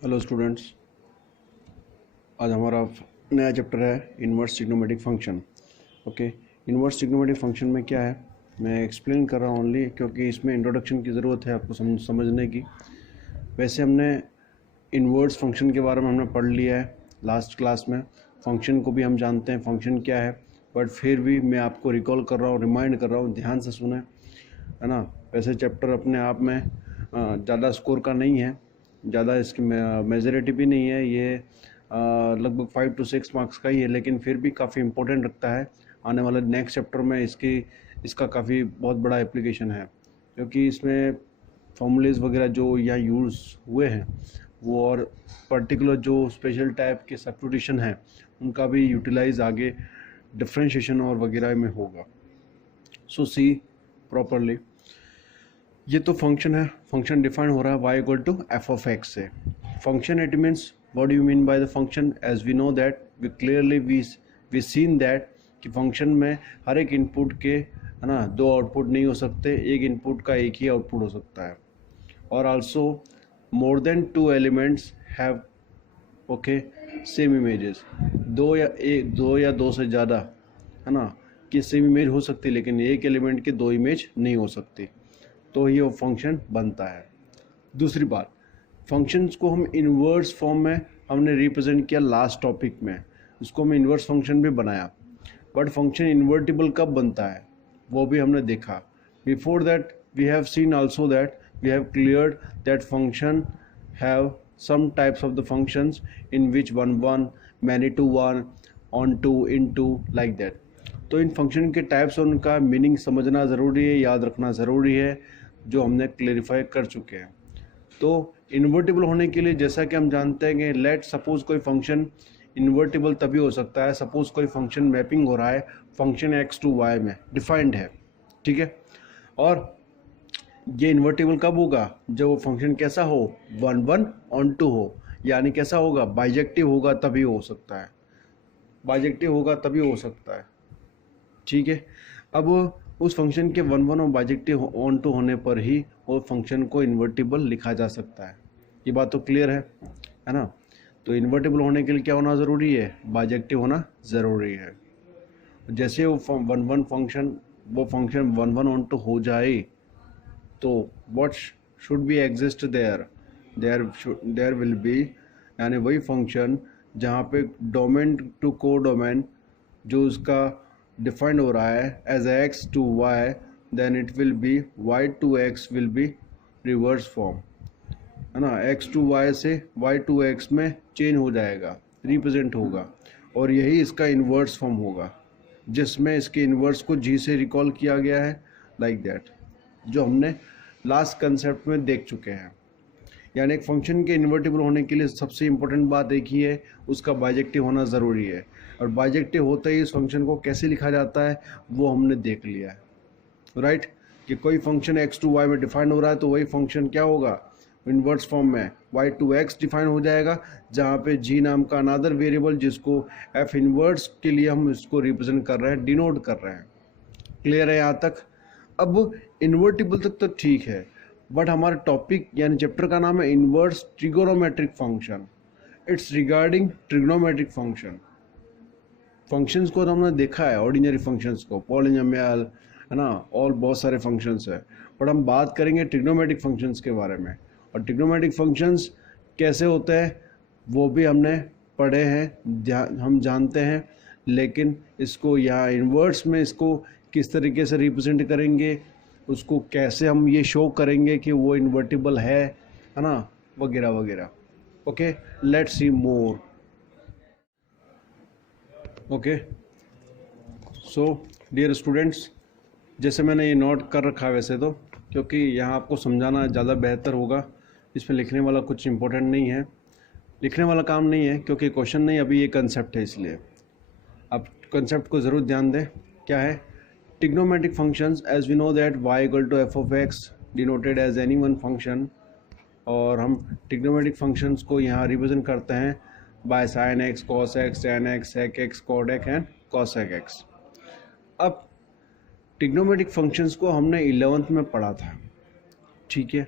Hello students, आज हमारा नया चैप्टर है inverse trigonometric function. Okay, inverse trigonometric function में क्या है मैं एक्सप्लेन कर रहा हूँ ओनली, क्योंकि इसमें इंट्रोडक्शन की ज़रूरत है आपको समझने की। वैसे हमने इन्वर्स फंक्शन के बारे में हमने पढ़ लिया है लास्ट क्लास में। फंक्शन को भी हम जानते हैं फंक्शन क्या है, बट फिर भी मैं आपको रिकॉल कर रहा हूँ, रिमाइंड कर रहा हूँ, ध्यान से सुने, है ना। वैसे चैप्टर अपने आप में ज़्यादा स्कोर का नहीं है, ज़्यादा इसकी मेजोरिटी भी नहीं है, ये लगभग 5 to 6 मार्क्स का ही है, लेकिन फिर भी काफ़ी इम्पोर्टेंट रखता है। आने वाले नेक्स्ट चैप्टर में इसका काफ़ी बहुत बड़ा एप्लीकेशन है, क्योंकि इसमें फॉर्मूलेज वगैरह जो यहाँ यूज़ हुए हैं वो, और पर्टिकुलर जो स्पेशल टाइप के सब्स्टिट्यूशन हैं उनका भी यूटिलाइज आगे डिफ्रेंशिएशन और वगैरह में होगा। सो सी प्रॉपरली, ये तो फंक्शन है, फंक्शन डिफाइन हो रहा है y equal to f of x से। Function it means what do you mean by the function, as we know that we clearly we seen that कि फंक्शन में हर एक इनपुट के, है ना, दो आउटपुट नहीं हो सकते, एक इनपुट का एक ही आउटपुट हो सकता है। और also more than two elements have okay same images, दो या दो से ज़्यादा, है ना, कि सेम इमेज हो सकती है, लेकिन एक एलिमेंट के दो इमेज नहीं हो सकती, तो ये फंक्शन बनता है। दूसरी बात, फंक्शंस को हम इन्वर्स फॉर्म में हमने रिप्रेजेंट किया लास्ट टॉपिक में, उसको हम इन्वर्स फंक्शन भी बनाया। बट फंक्शन इन्वर्टिबल कब बनता है वो भी हमने देखा। Before that we have seen also that we have cleared that function have some types of the functions in which one many to one on to into like that। तो इन function के types और उनका meaning समझना ज़रूरी है, याद रखना ज़रूरी है, जो हमने क्लेरिफाई कर चुके हैं। तो इन्वर्टिबल होने के लिए जैसा कि हम जानते हैं कि लेट सपोज कोई फंक्शन इन्वर्टिबल तभी हो सकता है, सपोज कोई फंक्शन मैपिंग हो रहा है फंक्शन x to y में डिफाइंड है, ठीक है, और ये इन्वर्टिबल कब होगा जब वो फंक्शन कैसा हो, 1 on 2 हो, यानी कैसा होगा, बाइजेक्टिव होगा तभी हो सकता है, बाइजेक्टिव होगा तभी हो सकता है, ठीक है। अब उस फंक्शन के 1 और बाइजेक्टिव ऑन टू होने पर ही वो फंक्शन को इन्वर्टिबल लिखा जा सकता है। ये बात तो क्लियर है ना। तो इन्वर्टिबल होने के लिए क्या होना ज़रूरी है, बाइजेक्टिव होना ज़रूरी है। जैसे वो 1 फंक्शन वो फंक्शन 1 ऑन टू हो जाए तो what should be exist there will be, यानी वही फंक्शन जहाँ पे डोमेन टू को डोमेन जो उसका डिफाइंड हो रहा है as x to y, then it will be y to x will be reverse form, है ना। एक्स टू वाई से वाई टू एक्स में चेंज हो जाएगा, रिप्रेजेंट होगा, और यही इसका इन्वर्स फॉर्म होगा, जिसमें इसके इन्वर्स को जी से रिकॉल किया गया है, लाइक दैट, जो हमने लास्ट कंसेप्ट में देख चुके हैं। यानी एक फंक्शन के इन्वर्टिबल होने के लिए सबसे इम्पोर्टेंट बात एक ही है, उसका बाइजेक्टिव होना ज़रूरी है, और बाइजेक्टिव होते ही इस फंक्शन को कैसे लिखा जाता है वो हमने देख लिया है, राइट। कि कोई फंक्शन x टू y में डिफाइन हो रहा है तो वही फंक्शन क्या होगा, इन्वर्स फॉर्म में y टू x डिफाइन हो जाएगा, जहाँ पे g नाम का अनदर वेरिएबल जिसको f इन्वर्स के लिए हम इसको रिप्रेजेंट कर रहे हैं, डिनोट कर रहे हैं। क्लियर है यहाँ तक। अब इन्वर्टिबल तक तो ठीक है, बट हमारा टॉपिक यानी चैप्टर का नाम है inverse trigonometric function. It's regarding trigonometric function. Functions को तो हमने देखा है, ऑर्डिनरी फंक्शंस को, पॉलिनोमियल, है ना, और बहुत सारे फंक्शंस है, बट हम बात करेंगे ट्रिग्नोमेट्रिक फंक्शंस के बारे में। और ट्रिग्नोमेट्रिक फंक्शंस कैसे होते हैं वो भी हमने पढ़े हैं, हम जानते हैं, लेकिन इसको यहाँ इन्वर्स में इसको किस तरीके से रिप्रेजेंट करेंगे, उसको कैसे हम ये शो करेंगे कि वो इन्वर्टिबल है ना, वगैरह वगैरह। Okay, let's see more. Okay, so dear students, जैसे मैंने ये नोट कर रखा है वैसे तो, क्योंकि यहाँ आपको समझाना ज़्यादा बेहतर होगा, इसमें लिखने वाला कुछ इंपॉर्टेंट नहीं है, लिखने वाला काम नहीं है, क्योंकि क्वेश्चन नहीं, अभी ये कंसेप्ट है, इसलिए आप कंसेप्ट को ज़रूर ध्यान दें। क्या है trigonometric functions, as we know that y equal to f of x denoted as any one function, और हम ट्रिग्नोमेट्रिक फंक्शंस को यहाँ रिप्रेजेंट करते हैं by sine x, cos x, tan x, sec x, cot x and cosec x. अब trigonometric functions को हमने 11th में पढ़ा था, ठीक है।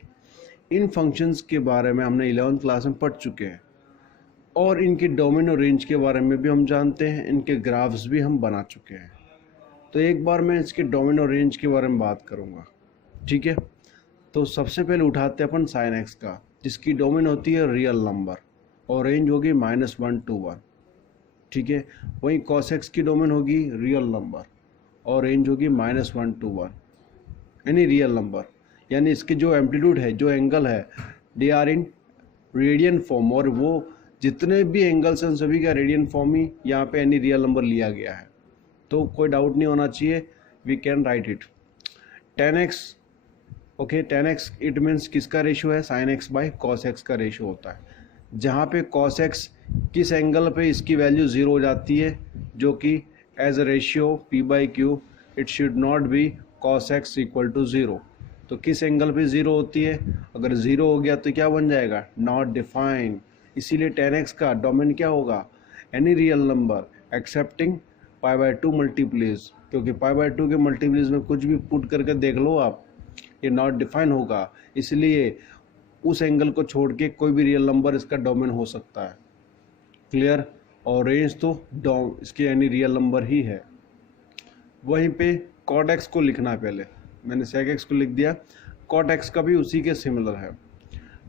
इन फंक्शंस के बारे में हमने 11th क्लास में पढ़ चुके हैं और इनके डोमेन और रेंज के बारे में भी हम जानते हैं, इनके ग्राफ्स भी हम बना चुके हैं। तो एक बार मैं इसके डोमेन और रेंज के बारे में बात करूँगा, ठीक है। तो सबसे पहले उठाते हैं अपन साइन एक्स का, जिसकी डोमेन होती है रियल नंबर और रेंज होगी -1 to 1, ठीक है। वहीं कॉस एक्स की डोमेन होगी रियल नंबर और रेंज होगी -1 to 1, यानी रियल नंबर, यानी इसके जो एम्पलीट्यूड है, जो एंगल है, they are in radian form, और वो जितने भी एंगल्स हैं सभी का रेडियन फॉर्म ही यहाँ पे एनी रियल नंबर लिया गया है। तो कोई डाउट नहीं होना चाहिए, we can write it. tan x, okay, tan x it means किसका रेशियो है, sin x by cos x का रेशियो होता है, जहाँ पे cos x किस एंगल पे इसकी वैल्यू 0 हो जाती है, जो कि as a ratio p/q it should not be cos x equal to 0। तो किस एंगल पे 0 होती है, अगर 0 हो गया तो क्या बन जाएगा, नॉट डिफाइंड। इसीलिए tan x का डोमेन क्या होगा, एनी रियल नंबर एक्सेप्टिंग π/2 मल्टीप्लीज, क्योंकि π/2 के मल्टीप्लीज में कुछ भी पुट करके देख लो आप, ये नॉट डिफाइन होगा। इसलिए उस एंगल को छोड़ के कोई भी रियल नंबर इसका डोमेन हो सकता है, क्लियर। और रेंज तो इसकी यानी रियल नंबर ही है। वहीं पे cot x को लिखना है, पहले मैंने sec x को लिख दिया, cot x का भी उसी के सिमिलर है।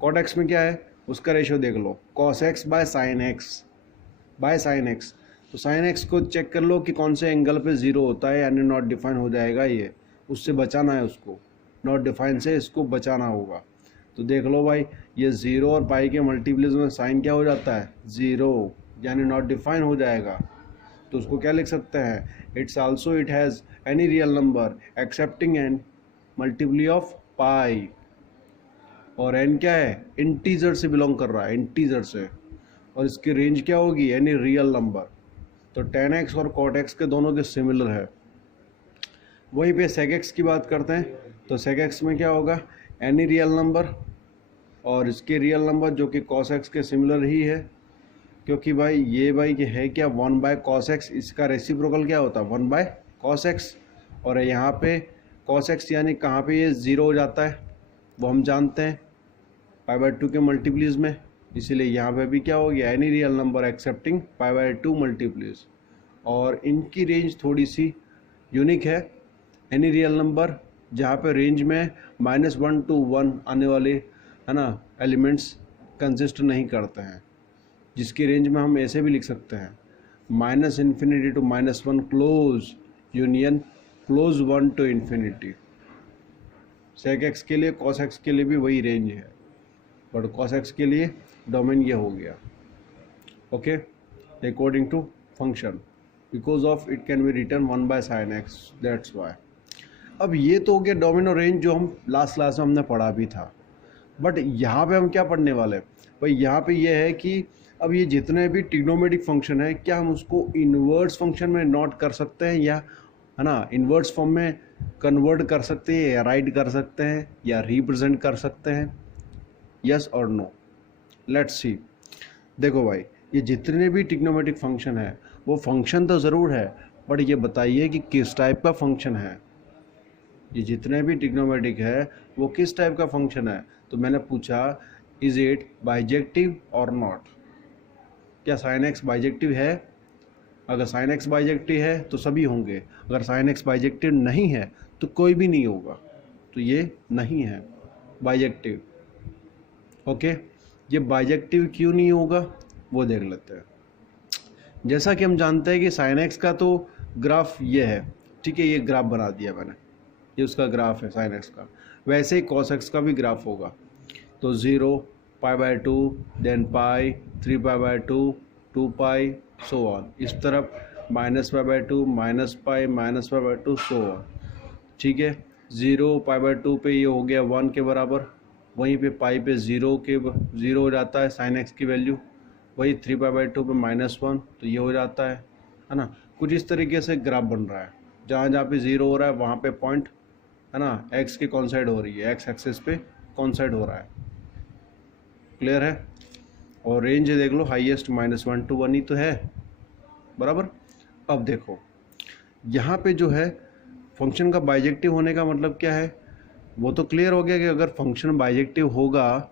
cot x में क्या है, उसका रेशियो देख लो, cos x by sin x। तो sin x को चेक कर लो कि कौन से एंगल पे 0 होता है, यानी नॉट डिफाइन हो जाएगा, ये उससे बचाना है, उसको नॉट डिफाइन से इसको बचाना होगा। तो देख लो भाई, ये 0 और पाई के मल्टीप्लीज में साइन क्या हो जाता है, 0, यानी नॉट डिफाइन हो जाएगा। तो उसको क्या लिख सकते हैं, it's also it has any real number excepting n multiply of pi, और एन क्या है, इंटीजर से बिलोंग कर रहा है, इंटीजर से, और इसकी रेंज क्या होगी, यानी रियल नंबर। तो tan x और cot x के दोनों के सिमिलर है। वहीं पे sec x की बात करते हैं, तो sec x में क्या होगा, एनी रियल नंबर, और इसके रियल नंबर जो कि cos x के सिमिलर ही है, क्योंकि भाई ये भाई ये है क्या, 1/cos x, इसका रेसिप्रोकल क्या होता है, 1/cos x, और यहाँ पे cos x यानी कहाँ पे ये 0 हो जाता है, वो हम जानते हैं π/2 के मल्टीप्लीज में। इसीलिए यहाँ पे भी क्या हो गया, एनी रियल नंबर एक्सेप्टिंग π/2 मल्टीप्लीज, और इनकी रेंज थोड़ी सी यूनिक है। एनी रियल नंबर जहाँ पे रेंज में -1 to 1 आने वाले, है ना, एलिमेंट्स कंसिस्ट नहीं करते हैं, जिसकी रेंज में हम ऐसे भी लिख सकते हैं, -∞ to -1 close union close 1 to ∞। sec x के लिए cos x के लिए भी वही रेंज है, बट cos x के लिए डोमेन ये हो गया, okay, according to function, because of it can be return 1/sin x, that's why. अब ये तो हो गया डोमेन और रेंज, जो हम लास्ट क्लास में हमने पढ़ा भी था। बट यहाँ पे हम क्या पढ़ने वाले हैं भाई, यहाँ पे ये है कि अब ये जितने भी ट्रिग्नोमेट्रिक फंक्शन है, क्या हम उसको इन्वर्स फंक्शन में नोट कर सकते हैं, या है ना इन्वर्स फॉर्म में कन्वर्ट कर सकते हैं, या राइट कर सकते हैं, या रिप्रेजेंट कर सकते हैं, यस और नो, लेट्स सी। देखो भाई, ये जितने भी ट्रिग्नोमेट्रिक फंक्शन है, वो फंक्शन तो ज़रूर है, बट ये बताइए कि किस टाइप का फंक्शन है। ये जितने भी ट्रिग्नोमेट्रिक है वो किस टाइप का फंक्शन है। तो मैंने पूछा, इज़ इट बाइजेक्टिव और नॉट, क्या साइन एक्स बाइजेक्टिव है। अगर साइन एक्स बाइजेक्टिव है तो सभी होंगे, अगर साइन एक्स बाइजेक्टिव नहीं है तो कोई भी नहीं होगा। तो ये नहीं है बाइजेक्टिव, ओके। ये बाइजेक्टिव क्यों नहीं होगा वो देख लेते हैं। जैसा कि हम जानते हैं कि साइन एक्स का तो ग्राफ ये है, ठीक है, ये ग्राफ बना दिया मैंने, ये उसका ग्राफ है साइन एक्स का। वैसे ही कॉस एक्स का भी ग्राफ होगा। तो 0, π/2, देन पाई, 3π/2, 2π, सो ऑन। इस तरफ -π/2, -π/2, सो ऑन, ठीक है। 0 π/2 पे ये हो गया 1 के बराबर, वहीं पे पाई पे 0 हो जाता है साइन एक्स की वैल्यू, वही 3π/2 पे -1, तो ये हो जाता है ना। कुछ इस तरीके से ग्राफ बन रहा है, जहाँ जहाँ पे 0 हो रहा है वहाँ पे पॉइंट, है ना, एक्स के कॉन्साइड हो रही है, एक्स एक्सिस पे कॉन्साइड हो रहा है, क्लियर है। और रेंज देख लो, हाईएस्ट -1 to 1 ही तो है, बराबर। अब देखो यहाँ पे जो है फंक्शन का बाइजेक्टिव होने का मतलब क्या है, वो तो क्लियर हो गया कि अगर फंक्शन बाइजेक्टिव होगा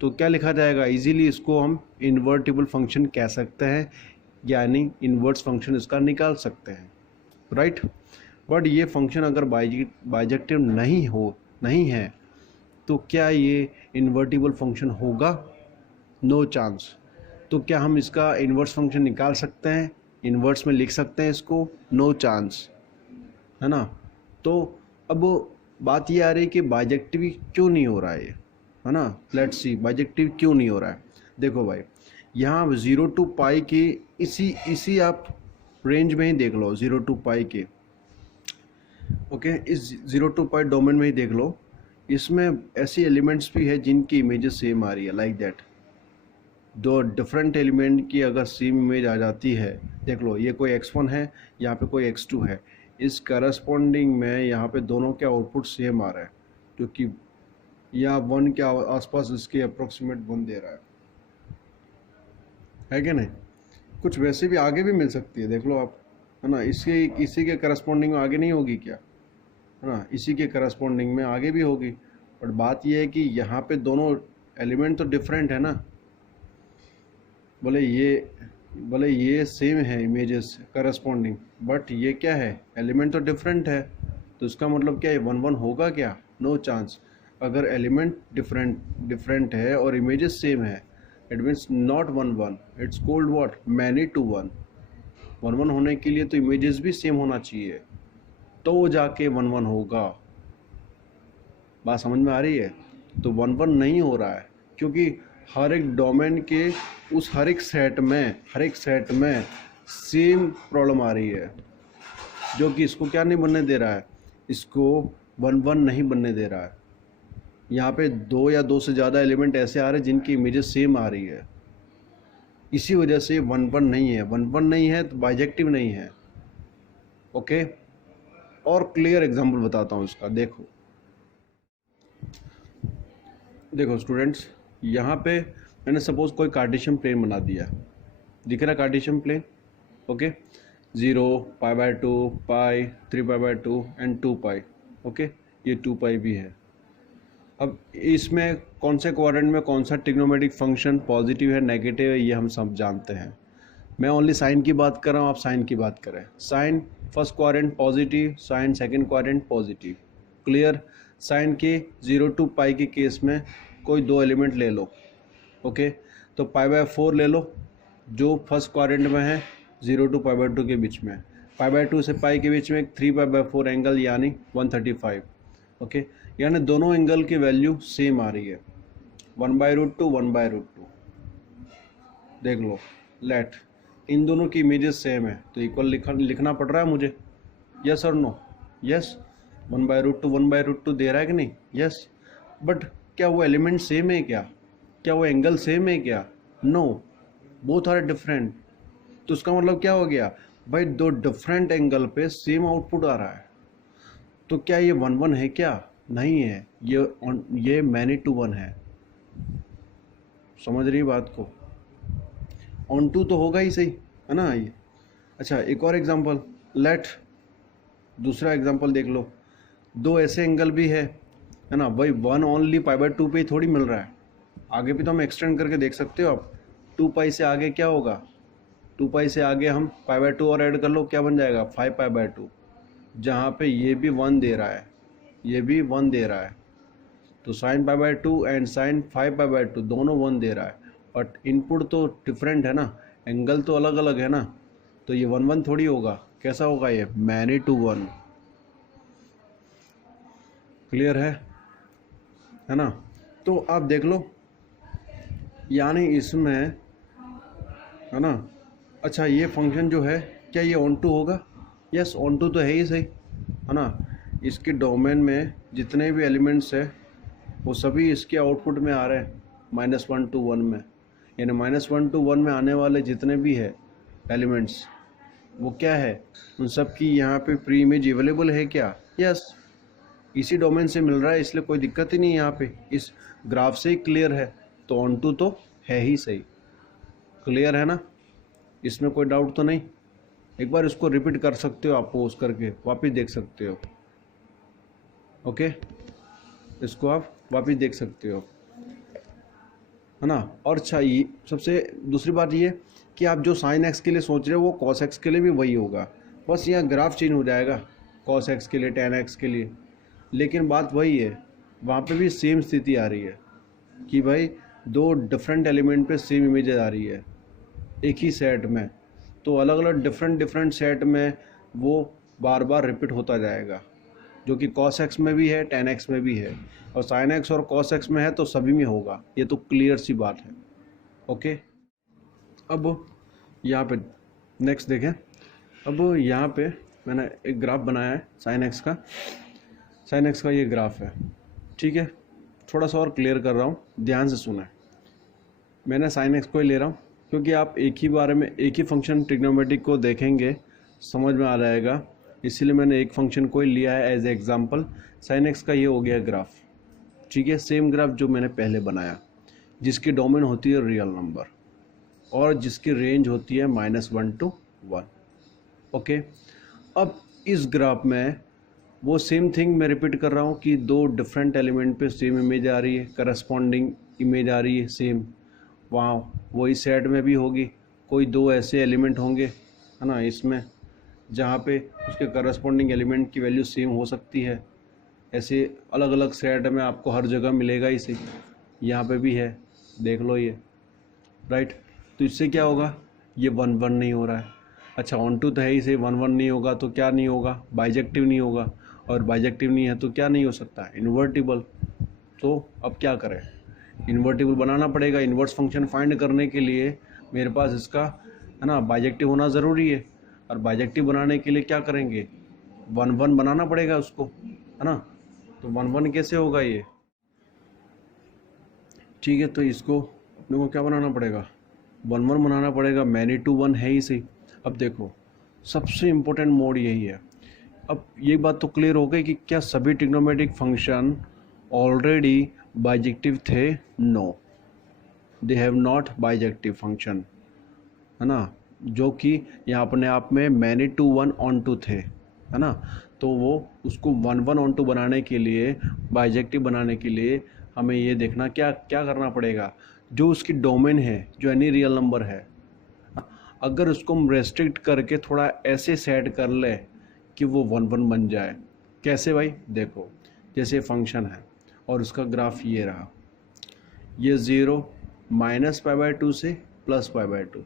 तो क्या लिखा जाएगा, इजीली इसको हम इन्वर्टिबल फंक्शन कह सकते हैं, यानी इन्वर्स फंक्शन इसका निकाल सकते हैं, राइट। बट ये फंक्शन अगर बाइजेक्टिव नहीं है तो क्या ये इन्वर्टिबल फंक्शन होगा? No chance. तो क्या हम इसका इन्वर्स फंक्शन निकाल सकते हैं, इन्वर्स में लिख सकते हैं इसको? नो चांस, है ना। तो अब बात ये आ रही है कि बाइजेक्टिव क्यों नहीं हो रहा है ना। लेट्स सी बाइजेक्टिव क्यों नहीं हो रहा है। देखो भाई, यहाँ 0 to पाई के इसी आप रेंज में ही देख लो, 0 to पाई के, ओके, इस 0 to पाई डोमेन में ही देख लो, इसमें ऐसी एलिमेंट्स भी है जिनकी इमेजेस सेम आ रही है, लाइक दैट। दो डिफरेंट एलिमेंट की अगर सेम इमेज आ जाती है, देख लो ये कोई x1 है, यहाँ पे कोई x2 है, इस करस्पॉन्डिंग में यहाँ पे दोनों के आउटपुट सेम आ रहा है, क्योंकि यहाँ 1 के आसपास इसके अप्रोक्सीमेट 1 दे रहा है कि नहीं। कुछ वैसे भी आगे भी मिल सकती है, देख लो आप, है ना। इसी के करस्पॉन्डिंग में आगे नहीं होगी क्या, है ना, इसी के करस्पॉन्डिंग में आगे भी होगी। बट बात यह है कि यहाँ पे दोनों एलिमेंट तो डिफरेंट है ना, बोले ये सेम है इमेजेस करस्पॉन्डिंग, बट ये क्या है, एलिमेंट तो डिफरेंट है। तो इसका मतलब क्या है, 1 1 होगा क्या? No chance. अगर एलिमेंट डिफरेंट है और इमेजेस सेम है, it means not 1 1, it's called what, many to 1। 1 1 होने के लिए तो इमेजेस भी सेम होना चाहिए, तो वो जाके 1 1 होगा। बात समझ में आ रही है? तो 1 1 नहीं हो रहा है, क्योंकि हर एक डोमेन के उस हर एक सेट में सेम प्रॉब्लम आ रही है, जो कि इसको क्या नहीं बनने दे रहा है, इसको 1 1 नहीं बनने दे रहा है। यहाँ पे 2 या 2 से ज़्यादा एलिमेंट ऐसे आ रहे हैं जिनकी इमेजेस सेम आ रही है, इसी वजह से 1 1 नहीं है। 1 1 नहीं है तो बाइजेक्टिव नहीं है, ओके। और क्लियर एग्जांपल बताता हूँ इसका। देखो स्टूडेंट्स, यहाँ पे मैंने सपोज कोई कार्टेशियन प्लेन बना दिया, दिख रहा है Cartesian plane, okay. 0 π/2 pi 3 π/2 and 2 pi, okay. ये 2 पाई भी है। अब इसमें कौन से क्वाड्रेंट में कौन सा ट्रिग्नोमेट्रिक फंक्शन पॉजिटिव है नेगेटिव है, ये हम सब जानते हैं। मैं ओनली साइन की बात कर रहा हूँ, आप साइन की बात करें। Sine first quadrant positive, sine second quadrant positive, clear. Sine के 0 to पाई के केस में कोई 2 एलिमेंट ले लो, ओके। तो π/4 ले लो, जो फर्स्ट क्वाड्रेंट में है, 0 to π/2 के बीच में, π/2 से पाई के बीच में 3 π/4 एंगल यानी 135, ओके। यानी दोनों एंगल की वैल्यू सेम आ रही है, 1/√2 1/√2। देख लो, लेट इन दोनों की इमेजेस सेम है तो इक्वल लिखना पड़ रहा है मुझे, यस और नो? यस, 1/√2 1/√2 दे रहा है कि नहीं? यस। बट क्या वो एलिमेंट सेम है क्या वो एंगल सेम है क्या? No, both are different. तो उसका मतलब क्या हो गया भाई, 2 डिफरेंट एंगल पे सेम आउटपुट आ रहा है। तो क्या ये 1 1 है क्या? नहीं है, ये मैनी टू 1 है। समझ रही बात को? ऑन टू तो होगा ही सही, है ना ये। अच्छा, एक और एग्जांपल, लेट दूसरा एग्जांपल देख लो। 2 ऐसे एंगल भी है ना भाई, 1 ओनली π/2 पे ही थोड़ी मिल रहा है, आगे भी तो हम एक्सटेंड करके देख सकते हो आप। 2 पाई से आगे क्या होगा, 2 पाई से आगे हम π/2 और ऐड कर लो, क्या बन जाएगा, 5 π/2, जहाँ पे ये भी 1 दे रहा है, ये भी 1 दे रहा है। तो साइन π/2 एंड साइन 5 π/2 दोनों 1 दे रहा है, बट इनपुट तो डिफरेंट है ना, एंगल तो अलग अलग है ना, तो ये 1 1 थोड़ी होगा। कैसा होगा ये, मैनी टू 1। क्लियर है ना। तो आप देख लो, यानी इसमें, है ना। अच्छा, ये फंक्शन जो है क्या ये ऑन टू होगा? यस, ऑन टू तो है ही सही, है ना। इसके डोमेन में जितने भी एलिमेंट्स है वो सभी इसके आउटपुट में आ रहे हैं -1 to 1 में, यानी -1 to 1 में आने वाले जितने भी है एलिमेंट्स, वो क्या है, उन सब की यहाँ पे प्री इमेज अवेलेबल है क्या? यस, इसी डोमेन से मिल रहा है, इसलिए कोई दिक्कत ही नहीं है यहाँ पे, इस ग्राफ से ही क्लियर है। तो ऑन टू तो है ही सही, क्लियर है ना, इसमें कोई डाउट तो नहीं। एक बार इसको रिपीट कर सकते हो, आप पोज करके वापस देख सकते हो, ओके। इसको आप वापस देख सकते हो, है ना। और अच्छा, ये सबसे दूसरी बात ये कि आप जो साइन एक्स के लिए सोच रहे हो वो कॉस एक्स के लिए भी वही होगा, बस यहाँ ग्राफ चेंज हो जाएगा कॉस एक्स के लिए, टेन एक्स के लिए, लेकिन बात वही है, वहाँ पे भी सेम स्थिति आ रही है कि भाई दो डिफरेंट एलिमेंट पे सेम इमेजेस आ रही है एक ही सेट में, तो अलग अलग डिफरेंट सेट में वो बार बार रिपीट होता जाएगा, जो कि कॉस एक्स में भी है, टेन एक्स में भी है, और साइन एक्स और कॉस एक्स में है तो सभी में होगा, ये तो क्लियर सी बात है। ओके, अब यहाँ पे नेक्स्ट देखें। अब यहाँ पे मैंने एक ग्राफ बनाया है साइन एक्स का, साइन एक्स का ये ग्राफ है, ठीक है। थोड़ा सा और क्लियर कर रहा हूँ, ध्यान से सुने। मैंने साइन एक्स को ही ले रहा हूँ क्योंकि आप एक ही बारे में एक ही फंक्शन ट्रिग्नोमेट्रिक को देखेंगे समझ में आ जाएगा, इसीलिए मैंने एक फंक्शन को ही लिया है एज एग्जांपल। साइन एक्स का ये हो गया ग्राफ, ठीक है, सेम ग्राफ जो मैंने पहले बनाया, जिसकी डोमेन होती है रियल नंबर और जिसकी रेंज होती है -1 to 1। ओके, अब इस ग्राफ में वो सेम थिंग मैं रिपीट कर रहा हूँ कि दो डिफरेंट एलिमेंट पे सेम इमेज आ रही है, करस्पॉन्डिंग इमेज आ रही है सेम, वहाँ वही सेट में भी होगी, कोई दो ऐसे एलिमेंट होंगे, है ना, इसमें जहाँ पे उसके करस्पॉन्डिंग एलिमेंट की वैल्यू सेम हो सकती है, ऐसे अलग अलग सेट में आपको हर जगह मिलेगा इसे, यहाँ पे भी है, देख लो ये, राइट। तो इससे क्या होगा, ये 1 1 नहीं हो रहा है। अच्छा, ऑन टू तो है, इसे 1 1 नहीं होगा तो क्या नहीं होगा, बाइजेक्टिव नहीं होगा, और बाइजेक्टिव नहीं है तो क्या नहीं हो सकता, इन्वर्टिबल। तो अब क्या करें, इन्वर्टिबल बनाना पड़ेगा। इन्वर्स फंक्शन फाइंड करने के लिए मेरे पास इसका, है ना, बाइजेक्टिव होना ज़रूरी है, और बाइजेक्टिव बनाने के लिए क्या करेंगे, 1 1 बनाना पड़ेगा उसको, है ना। तो 1 1 कैसे होगा ये, ठीक है, तो इसको अपने को क्या बनाना पड़ेगा, 1 1 बनाना पड़ेगा, मैनी टू 1 है ही सही। अब देखो, सबसे इम्पोर्टेंट मोड यही है। अब ये बात तो क्लियर हो गई कि क्या सभी ट्रिग्नोमेट्रिक फंक्शन ऑलरेडी बाइजेक्टिव थे, no, they have not bijective function, है ना, जो कि यहाँ अपने आप में मैनी टू 1 ऑन टू थे, है ना। तो वो उसको 1 1 ऑन टू बनाने के लिए, बाइजेक्टिव बनाने के लिए हमें ये देखना क्या क्या करना पड़ेगा, जो उसकी डोमेन है, जो एनी रियल नंबर है, अगर उसको हम रेस्ट्रिक्ट करके थोड़ा ऐसे सेट कर ले कि वो 1 1 बन जाए। कैसे भाई, देखो, जैसे फंक्शन है और उसका ग्राफ ये रहा, ये 0 -π/2 से +π/2।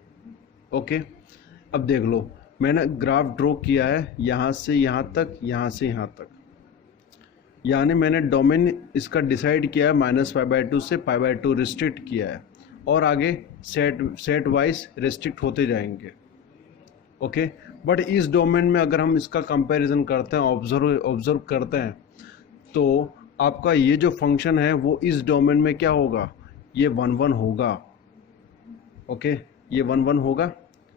ओके, अब देख लो, मैंने ग्राफ ड्रॉ किया है यहाँ से यहाँ तक, यहाँ से यहाँ तक, यानी मैंने डोमेन इसका डिसाइड किया है, -π/2 से π/2 रिस्ट्रिक्ट किया है, और आगे सेट वाइज रिस्ट्रिक्ट होते जाएंगे। ओके, बट इस डोमेन में अगर हम इसका कंपैरिजन करते हैं, ऑब्जर्व करते हैं, तो आपका ये जो फंक्शन है वो इस डोमेन में क्या होगा, ये 1 1 होगा। ओके, ये 1 1 होगा।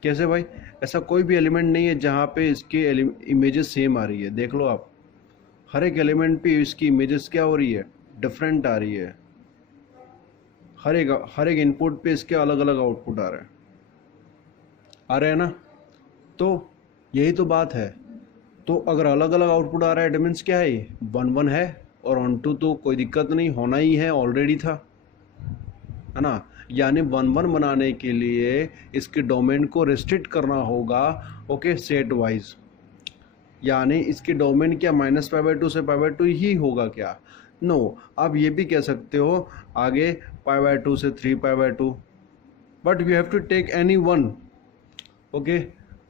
कैसे भाई, ऐसा कोई भी एलिमेंट नहीं है जहाँ पे इसके इमेजेस सेम आ रही है, देख लो आप, हर एक एलिमेंट पे इसकी इमेजेस क्या हो रही है, डिफरेंट आ रही है, हर एक इनपुट पे इसके अलग अलग आउटपुट आ रहे हैं ना। तो यही तो बात है, तो अगर अलग अलग आउटपुट आ रहा है, मीन्स क्या है, 1 1 है, और ऑन टू तो कोई दिक्कत नहीं, होना ही है, ऑलरेडी था, है ना। यानी 1 1 बनाने के लिए इसके डोमेन को रिस्ट्रिक्ट करना होगा, ओके, सेट वाइज, यानी इसके डोमेन क्या -π/2 से π/2 ही होगा क्या, नो, आप ये भी कह सकते हो आगे π/2 से 3π/2, but we have to take any one. Okay,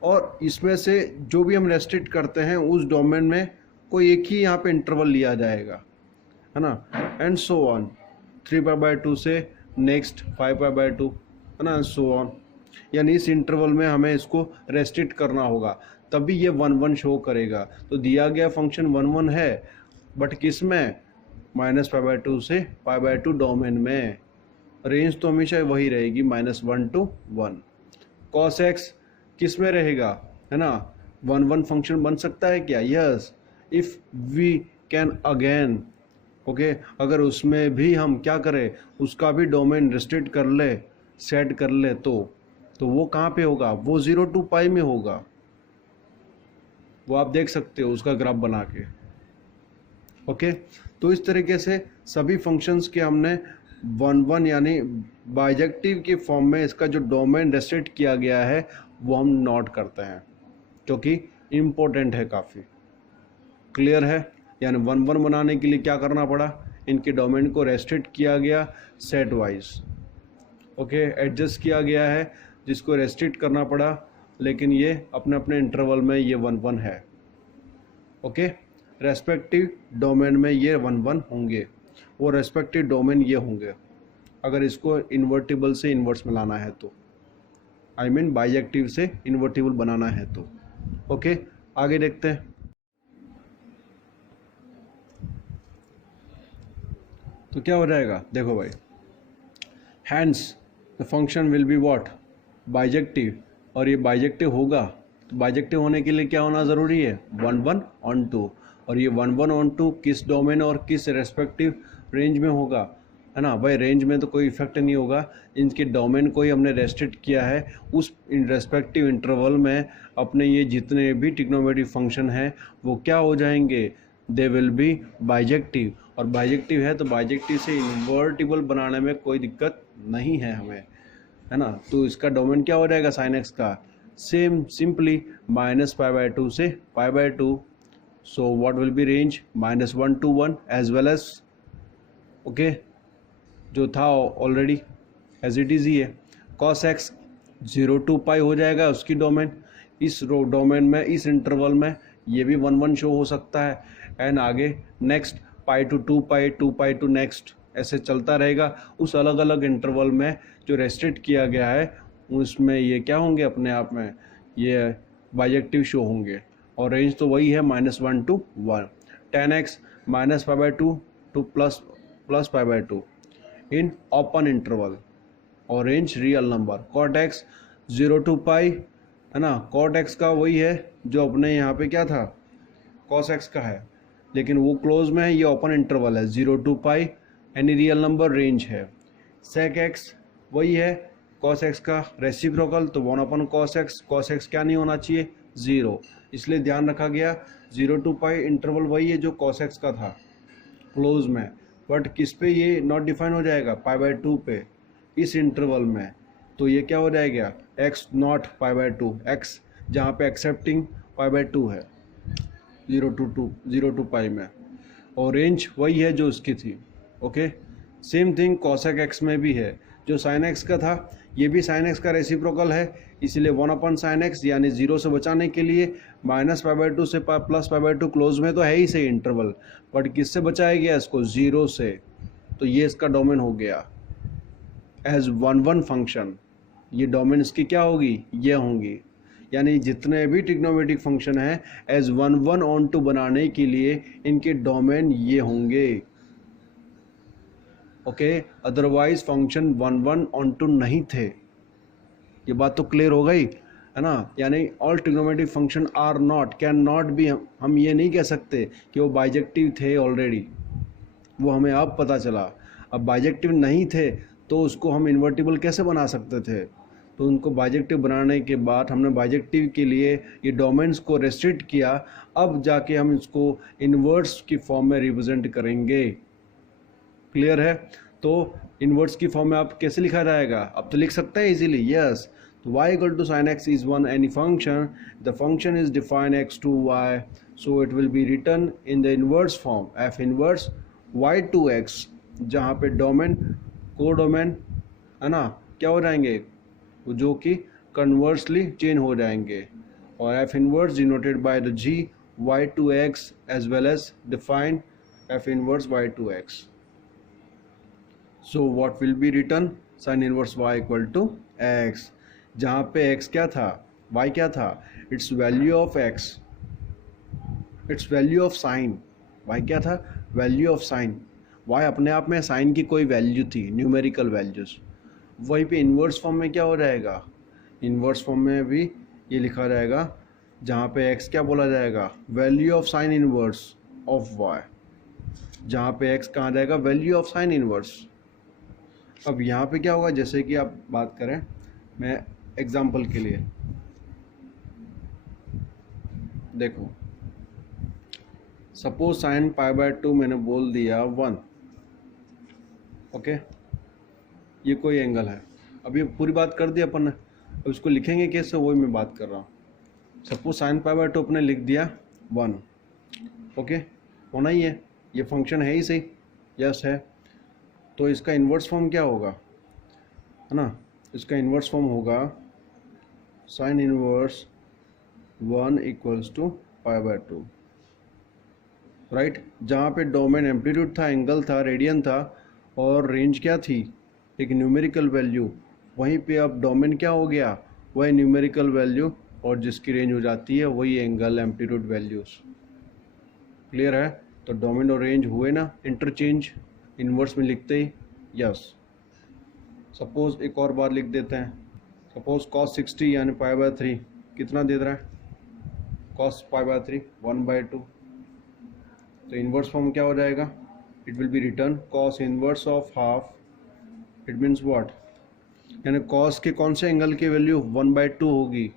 और इसमें से जो भी हम रेस्ट्रिक्ट करते हैं उस डोमेन में कोई एक ही यहाँ पे इंटरवल लिया जाएगा, है ना, एंड सो ऑन, 3π/2 से नेक्स्ट 5π/2, है ना, सो ऑन, यानी इस इंटरवल में हमें इसको रेस्ट्रिक्ट करना होगा, तभी ये 1 1 शो करेगा। तो दिया गया फंक्शन 1 1 है, बट किस में, -π/2 से π/2 डोमेन में, रेंज तो हमेशा वही रहेगी, -1 to 1। cos x किस में रहेगा, है ना, 1 1 फंक्शन बन सकता है क्या, yes, if we can again. Okay, अगर उसमें भी हम क्या करें, उसका भी डोमेन रिस्ट्रिक्ट कर ले, सेट कर ले, तो वो कहाँ पे होगा, वो 0 to π में होगा, वो आप देख सकते हो उसका ग्राफ बना के। ओके, तो इस तरीके से सभी फंक्शंस के हमने वन वन यानी बाइजेक्टिव के फॉर्म में इसका जो डोमेन रेस्ट्रिक्ट किया गया है वो हम नोट करते हैं, क्योंकि इम्पोर्टेंट है काफ़ी। क्लियर है? यानी वन वन बनाने के लिए क्या करना पड़ा, इनके डोमेन को रेस्ट्रिक्ट किया गया सेट वाइज, ओके, एडजस्ट किया गया है जिसको रेस्ट्रिक्ट करना पड़ा, लेकिन ये अपने अपने इंटरवल में ये वन वन है, ओके। रेस्पेक्टिव डोमेन में ये वन वन होंगे, वो रेस्पेक्टिव डोमेन ये होंगे अगर इसको इन्वर्टिबल से इन्वर्स में लाना है तो, आई मीन बाइजेक्टिव से इन्वर्टिबल बनाना है तो, ओके। आगे देखते हैं। तो क्या हो जाएगा, देखो भाई, hence the function will be what, bijective, और ये बाइजेक्टिव होगा तो बाइजेक्टिव होने के लिए क्या होना ज़रूरी है, वन वन ऑन टू, और ये वन वन ऑन टू किस डोमेन और किस रेस्पेक्टिव रेंज में होगा, है ना भाई। रेंज में तो कोई इफेक्ट नहीं होगा, इनके डोमेन को ही हमने रेस्ट्रिक्ट किया है, उस रेस्पेक्टिव इंटरवल में अपने ये जितने भी ट्रिग्नोमेट्रिक फंक्शन हैं वो क्या हो जाएंगे, दे विल बी बाइजेक्टिव, और बाइजेक्टिव है तो बाइजेक्टिव से इन्वर्टिबल बनाने में कोई दिक्कत नहीं है हमें, है ना। तो इसका डोमेन क्या हो जाएगा साइन एक्स का, सेम सिंपली -π/2 से π/2, so what will be range -1 to 1 as well as, okay, जो था ऑलरेडी एज इट इज़ ही है। cos x 0 to π हो जाएगा उसकी डोमेन, इस डोमेन में इस इंटरवल में ये भी वन वन शो हो सकता है, एंड आगे नेक्स्ट π to 2π 2π to नेक्स्ट, ऐसे चलता रहेगा उस अलग अलग इंटरवल में जो रेस्ट्रिक्ट किया गया है उसमें ये क्या होंगे, अपने आप में ये बाइजेक्टिव शो होंगे, और रेंज तो वही है -1 to 1, tan x -π/2 to +π/2 in open interval, और range real number. cot x 0 to π, है ना, cot x का वही है जो अपने यहाँ पे क्या था cos x का है, लेकिन वो क्लोज में है, ये ओपन इंटरवल है, 0 to π any real number range है। sec x वही है cos x का रेसिप्रोकल, तो 1/cos x क्या नहीं होना चाहिए, 0, इसलिए ध्यान रखा गया 0 to π इंटरवल वही है जो cos x का था क्लोज में, बट किस पे ये नॉट डिफाइन हो जाएगा, π/2 पे इस इंटरवल में, तो ये क्या हो जाएगा x नॉट π/2, x जहाँ पे एक्सेप्टिंग π/2 है 0 to π में, और रेंज वही है जो उसकी थी, okay. Same thing cosec x में भी है, जो sin x का था ये भी sin x का रेसिप्रोकल है, इसलिए 1/sin x यानी 0 से बचाने के लिए -π/2 से +π/2 क्लोज में तो है ही सही इंटरवल, बट किससे बचाया गया इसको, 0 से, तो ये इसका डोमेन हो गया एज वन वन फंक्शन। ये डोमेन इसकी क्या होगी, ये होंगी, यानी जितने भी ट्रिग्नोमेट्रिक फंक्शन हैं as one one onto बनाने के लिए इनके डोमेन ये होंगे, okay. Otherwise function one one onto नहीं थे, ये बात तो क्लियर हो गई, है ना। यानी all trigonometric function are not, can not be, हम ये नहीं कह सकते कि वो बाइजेक्टिव थे ऑलरेडी, वो हमें अब पता चला। अब बाइजेक्टिव नहीं थे तो उसको हम इन्वर्टिबल कैसे बना सकते थे, तो उनको बाइजेक्टिव बनाने के बाद हमने बाइजेक्टिव के लिए ये डोमेन्स को रेस्ट्रिक्ट किया, अब जाके हम इसको इन्वर्स की फॉर्म में रिप्रेजेंट करेंगे। क्लियर है? तो इन्वर्स की फॉर्म में आप कैसे लिखा जाएगा, अब तो लिख सकते हैं इजीली, यस। तो y equal to sin x is one any function, the function is defined x to y, so it will be written in the inverse form f inverse y to x, जहाँ पे domain को domain, है ना, क्या हो जाएंगे, जो कि कन्वर्सली चेंज हो जाएंगे, और f inverse denoted by the g y to x as well as define f inverse y to x. So what will be written, sin inverse y equal to x, जहाँ पे x क्या था, y क्या था, its value of x, its value of sin, y क्या था, value of sin, y अपने आप में sin की कोई वैल्यू थी, न्यूमेरिकल वैल्यूज, वहीं पे इन्वर्स फॉर्म में क्या हो जाएगा, इन्वर्स फॉर्म में भी ये लिखा जाएगा, जहाँ पे x क्या बोला जाएगा, value of sine inverse of y, जहाँ पे x कहाँ जाएगा, वैल्यू ऑफ साइन इन्वर्स। अब यहाँ पे क्या होगा, जैसे कि आप बात करें, मैं एग्जाम्पल के लिए देखो, सपोज साइन पाई बाय 2 मैंने बोल दिया 1, ओके, ये कोई एंगल है। अब ये पूरी बात कर दी अपन ने, अब इसको लिखेंगे कैसे वही मैं बात कर रहा हूँ। सपोज साइन पाई बाय 2 अपने लिख दिया 1, ओके, होना ही है, ये फंक्शन है ही सही, यस है। तो इसका इन्वर्स फॉर्म क्या होगा, है ना, इसका इन्वर्स फॉर्म होगा sine inverse 1 equals to pi by 2, right. जहाँ पे डोमेन एम्पलीट्यूड था, एंगल था, रेडियन था, और रेंज क्या थी, एक न्यूमेरिकल वैल्यू, वहीं पे अब डोमेन क्या हो गया, वही न्यूमेरिकल वैल्यू, और जिसकी रेंज हो जाती है वही एंगल एम्पलीट्यूड वैल्यूज। क्लियर है। तो डोमेन और रेंज हुए ना इंटरचेंज इन्वर्स में लिखते ही, यस। सपोज एक और बार लिख देते हैं, सपोज cos 60 यानी पाई बाय 3 कितना दे रहा है, cos पाई बाय 3 1/2। तो इन्वर्स फॉर्म क्या हो जाएगा, it will B return cos inverse of half, it means what, यानी cos के कौन से एंगल की वैल्यू 1/2 होगी,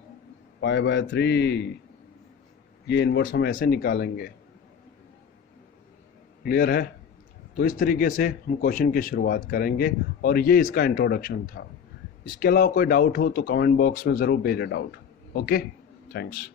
पाई बाय 3। ये इन्वर्स हम ऐसे निकालेंगे। क्लियर है। तो इस तरीके से हम क्वेश्चन की शुरुआत करेंगे, और ये इसका इंट्रोडक्शन था। इसके अलावा कोई डाउट हो तो कमेंट बॉक्स में ज़रूर भेजें डाउट। Okay, thanks.